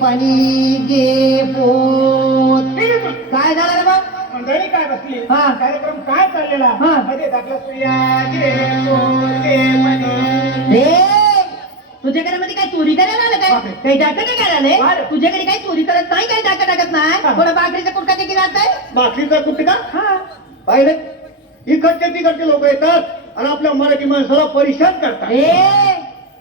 पाणी गे पोत. काय झालं रे बाप? मंडळी काय बसली? हा. कार्यक्रम काय चाललेला? हा. मध्ये दाखला प्रिया गे पोत गे म्हणे. तुझ्याकडे मध्ये काय चोरी करायला आलं काय? बापरे. काही डाका नाही करायला बरं. तुझ्याकडे काही चोरी करत नाही, काही डाका टाकत नाही. हा. कोणा बाकरीचा कुडका देखील राहत आहे. बाकीचा कुठे का हा. पाहिजे इकडचे तिकडचे लोक येतात आणि आपल्या मराठी माणसाला परेशान करतात.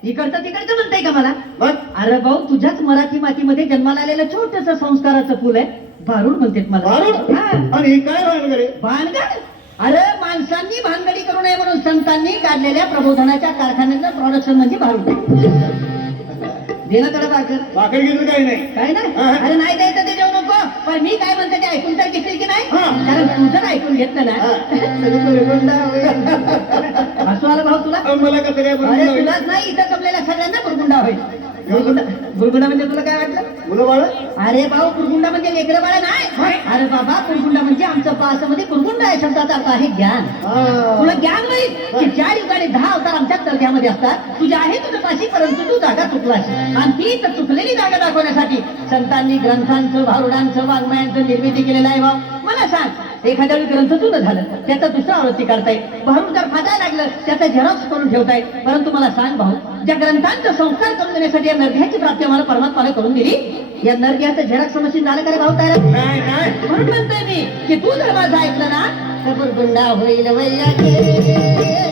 इकडचं तिकडचं म्हणताय का मला? मग अरे भाऊ, तुझ्याच मराठी मातीमध्ये जन्माला आलेलं छोटस संस्काराचं फुल आहे. भारूड म्हणतात मला. भारूड? हा. आणि हे काय भानगडे? भानगड? अरे माणसांनी भानगडी करू नये म्हणून संतांनी काढलेल्या प्रबोधनाच्या कारखान्याचं प्रोडक्शन म्हणजे भारूड. देणं त्याला भाकर भाकर घेतलं काही नाही. काय ना? हा. अरे नाही द्यायचं ते देऊ नको, पण मी काय म्हणते ते ऐकून तर घेतली की नाही? हा. कारण तुझं ऐकून घेतलं ना तरी तो रेगुंडा होईल. हसू आलं भाऊ तुला? मला कसं काय अरे बरोबर तुलाच नाही, इथं जमलेल्या सगळ्यांना गुरगुंडा होईल. गुरगुंडा म्हणजे तुला काय वाटलं? मुलं बाळ अरे भाऊ, कुरगुंडा म्हणजे लेकरं बाळा नाही. अरे बाबा, कुरगुंडा म्हणजे आमचं पासामध्ये कुरगुंडा आहे शब्दाचा अर्थ आहे ज्ञान. तुला ज्ञान नाही की 4 युगाने 10 अवतार आमच्या तळक्यामध्ये असतात. तुझे आहे तुझं पाशी, परंतु तू जागा चुकलास आणि ती तर चुकलेली जागा दाखवण्यासाठी संतांनी ग्रंथांचं, भारुडांचं, वाङ्मयांचं निर्मिती केलेलं आहे. भाऊ मला सांग, एखाद्या वेळी ग्रंथ जुनं झालं, त्याचा दुसरा आवृत्ती काढताय, भारूड जर फाटायला लागलं त्याचा झेरॉक्स करून ठेवताय. परंतु मला सांग भाऊ, ज्या ग्रंथांचा संस्कार करून देण्यासाठी या नरघ्याची प्राप्ती मला परमात्माने करून दिली, या नरघ्याचं झेरॉक्स मशीन झालं का रे भाऊ तयार? नाही नाही म्हणून म्हणतोय मी की तू जर माझं ऐकलं ना तर गुरगुंडा होईल वैयाचे.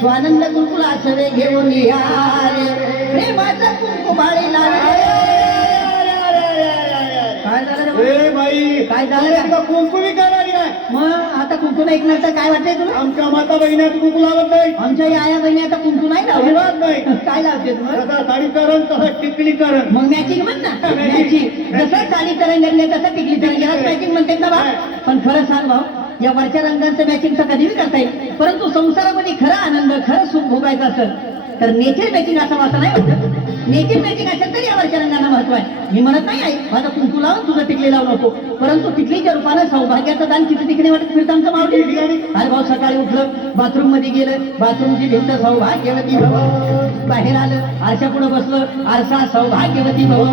स्वानंद गुरुकुलाचं रे घेऊन निहारे प्रेमाचं कुंकुमाळी लागले. काय झालं रे? ए बाई काय झालं रे? तुला कुंकुमी करायला नाही. मग आता कुंकू ऐकणार तर काय वाटतंय तुला? आमच्या माता बहिणी कुंकू लावत नाही. आमच्या या आया बहिणी आता कुंकू नाही अजिबात नाही. काय लावते मग? जसा साडीकरण तसं टिकलीकरण. मग मॅचिंग म्हण ना. मॅचिंग जसं साडी तरंगले तसं टिकली तरंगली मॅचिंग म्हणतात ना बा. पण खरं सांग भाऊ, या वरच्या रंगांचं मॅचिंग तर कधीही करता येईल, परंतु संसारामध्ये खरा आनंद, खरं सुख भोगायचं असेल तर नेचर मॅचिंग असं वाटत नाही वाटत. नेचर मॅचिंग असेल तर या वरच्या रंगांना महत्व आहे. मी म्हणत नाही आई माझं कुंकू लावून तुझं टिकली लावू नको, परंतु टिकलीच्या रूपानं सौभाग्याचं दान किती टिकणे वाटत फिरतं आमचं मावली. अरे भाऊ, सकाळी उठलं, बाथरूम मध्ये गेलं, बाथरूमची भिंत सौभाग्यवती भव, बाहेर आलं, आरशा पुढे बसलं, आरसा सौभाग्यवती भव.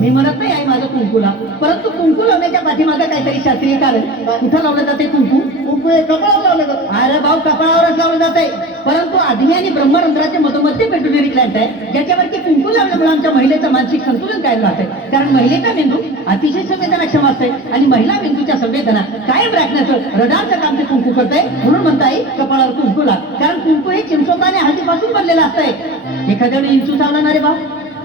मी म्हणत नाही आई माझं कुंकू लाव, परंतु कुंकू लावण्याच्या पाठीमागं काहीतरी शास्त्रीय कारण. कुठं लावलं जाते कुंकू? कुंकू हे कपाळावर लावलं जातं. अरे भाऊ, कपाळावरच लावलं जाते, परंतु आधी आणि ब्रह्मरंध्राचे मधोमध्य पेट्रोलियरी ग्लँड आहे, ज्याच्यावरती कुंकू लावल्यामुळे आमच्या महिलेचं मानसिक संतुलन कायम राहते. कारण महिलेचा मेंदू अतिशय संवेदनाक्षम असते आणि महिला मेंदूच्या संवेदना कायम राखण्याचं रडारचं काम ते कुंकू करते. म्हणून म्हणताय कपाळावर कुंकू लाग, कारण कुंकू हे चिंचोका आणि हळदीपासून बनलेलं असतंय. एखाद्या वेळी इंचू चावला ना रे भाऊ,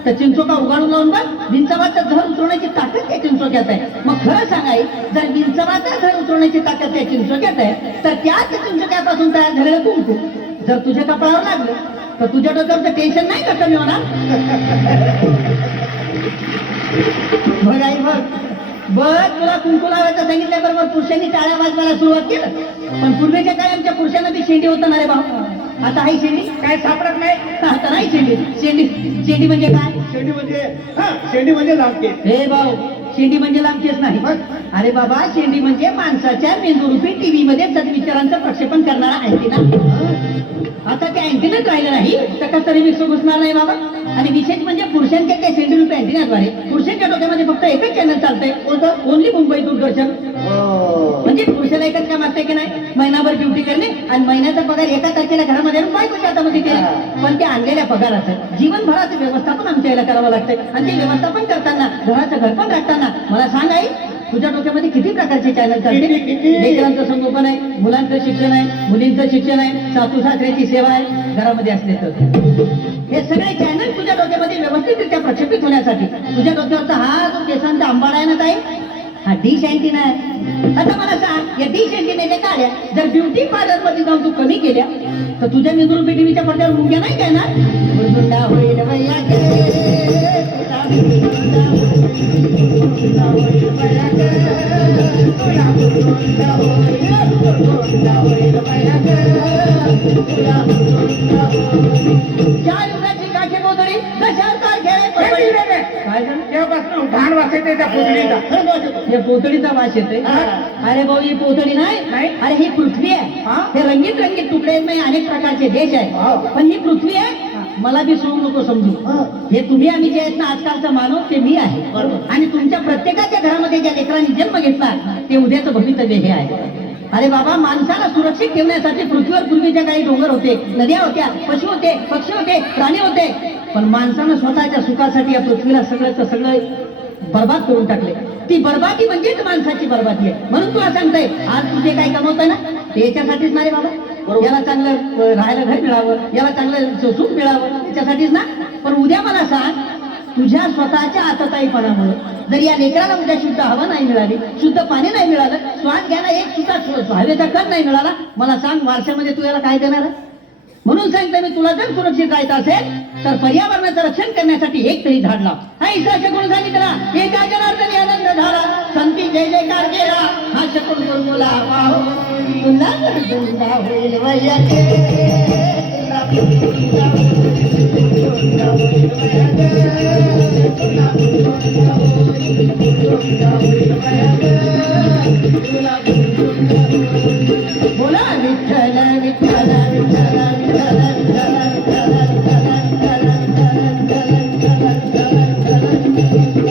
तर चिंचोका उगाळून लावून बघ, विंचवाचं धर उतरवण्याची ताकद त्या चिंचोक्यात आहे. मग खरं सांगाय, जर विंचवाचा धर उतरवण्याची ताकद त्या चिंचोक्यात आहे, तर त्याच चिंचोक्यापासून तयार झालेलं कुंकू जर तुझ्या कपाळावर लागलं तर तुझ्या डोक्यावरचं टेन्शन नाही का कमी होणार? बघ आई बघ, बघ तुला कुंकू लावायचं सांगितल्याबरोबर पुरुषांनी टाळ्या वाजवायला सुरुवात केलं. पण पूर्वीच्या काळी आमच्या पुरुषांना बी शेंडी होतं ना रे भाऊ. आता हाय शेंडी काय सापडत नाही. आता नाही शेंडी. शेंडी शेंडी म्हणजे काय? शेंडी म्हणजे शेंडी म्हणजे लांबके. हे भाऊ, शेंडी म्हणजे लांबचेच नाही. अरे बाबा, शेंडी म्हणजे माणसाच्या मेंदूरूपी टीव्ही मध्ये सद्विचारांचं प्रक्षेपण करणारा अँटिना. आता ते अँटिनाच राहिलं नाही तर कसं रिमिक्स घुसणार नाही बाबा. आणि विशेष म्हणजे पुरुषांच्या त्या शेड्यूल अँटिनाद्वारे पुरुषांच्या डोक्यामध्ये फक्त एकच चॅनल चालतंय कोणतं ओनली मुंबई दूरदर्शन. म्हणजे पुरुषाला एकच काम असते की नाही महिनाभर ड्युटी करणे आणि महिन्याचा पगार एका तारखेला घरामध्ये आणून बायकोच्या हातामध्ये केला. पण ते आणलेल्या पगाराचं जीवनभराचं व्यवस्थापन आमच्या याला करावं लागतं आणि ते व्यवस्थापन करताना घराचं घर पण राखताना मला सांग आई तुझ्या डोक्यामध्ये किती प्रकारचे चॅनल चालते. लेकरांचं संगोपन आहे, मुलांचं शिक्षण आहे, मुलींचं शिक्षण आहे, सासू सासऱ्याची सेवा आहे घरामध्ये असले तर हे सगळे चॅनल तुझ्या डोक्यामध्ये व्यवस्थितरित्या प्रक्षेपित होण्यासाठी तुझ्या डोक्यावरचा हा जो केसांचा आंबाडा आहे ना ताई हा डिश अँटिना आहे. आता मला सांग या डिश अँटिनेच्या काड्या जर ब्युटी पार्लर मध्ये जाऊन तू कमी केल्या तर तुझ्या मेंदूर टीव्हीच्या पडद्यावर मुंग्या नाही काय ना मुरगुंडा होईल मैया गे, तुला मुरगुंडा होईल, मुरगुंडा होईल मैया गे, तुला मुरगुंडा होईल, मुरगुंडा होईल मैया गे, तुला मुरगुंडा होईल. चार युगाची काठी मोजडी दशावतार खेळ काय झालं तेव्हापासून घाण वास येते त्या पोतडीचा. या पोतडीचा वास येतोय. अरे भाऊ ही पोतडी नाही अरे ही पृथ्वी आहे. हे रंगीत रंगीत तुकडे अनेक प्रकारचे देश आहे पण ही पृथ्वी आहे. मला बी सोडू नको समजू. हे तुम्ही आम्ही जे आहेत ना आजकालचा मानव ते मी आहे आणि तुमच्या प्रत्येकाच्या घरामध्ये ज्या लेकरांनी जन्म घेतला ते उद्याचं भवितव्य हे आहे. अरे बाबा माणसाला सुरक्षित ठेवण्यासाठी पृथ्वीवर पूर्वीच्या काही डोंगर होते, नद्या होत्या, पशु होते, पक्षी होते, प्राणी होते पण माणसानं स्वतःच्या सुखासाठी या पृथ्वीला सगळं बर्बाद करून टाकले. ती बर्बादी म्हणजेच माणसाची बर्बादी आहे. म्हणून तुला सांगताय आज तू जे काही कमवतोय ना ते याच्यासाठीच ना रे बाबा. याला चांगलं राहायला घर मिळावं, याला चांगलं सुख मिळावं याच्यासाठीच ना. पण उद्या मला सांग तुझ्या स्वतःच्या आतताईपणामुळे जर या लेकराला उद्या शुद्ध हवा नाही मिळाली, शुद्ध पाणी नाही मिळालं, श्वास घ्यायला एक सुद्धा हवेचा कण नाही मिळाला, मला सांग वारशामध्ये तू याला काय देणार आहे. म्हणून सांगते मी तुला जर सुरक्षित राहायचं असेल तर पर्यावरणाचं रक्षण करण्यासाठी एक तरी झाड लाव. हा ईसा शकून सांगितला एका जनार्दनी आनंद झाला संती जय जयकार केला हा शकून गुरगुला वाहो तुला गुरगुला होईल वैया गे, तुला गुरगुला होईल, गुरगुला होईल वैया गे, तुला गुरगुला होईल, गुरगुला होईल वैया गे, तुला गुरगुला होईल. बोला विठ्ठल विठ्ठल विठ्ठल विठ्ठल विठ्ठल विठ्ठल विठ्ठल विठ्ठल विठ्ठल विठ्ठल विठ्ठल विठ्ठल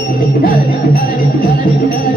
विठ्ठल विठ्ठल विठ्ठल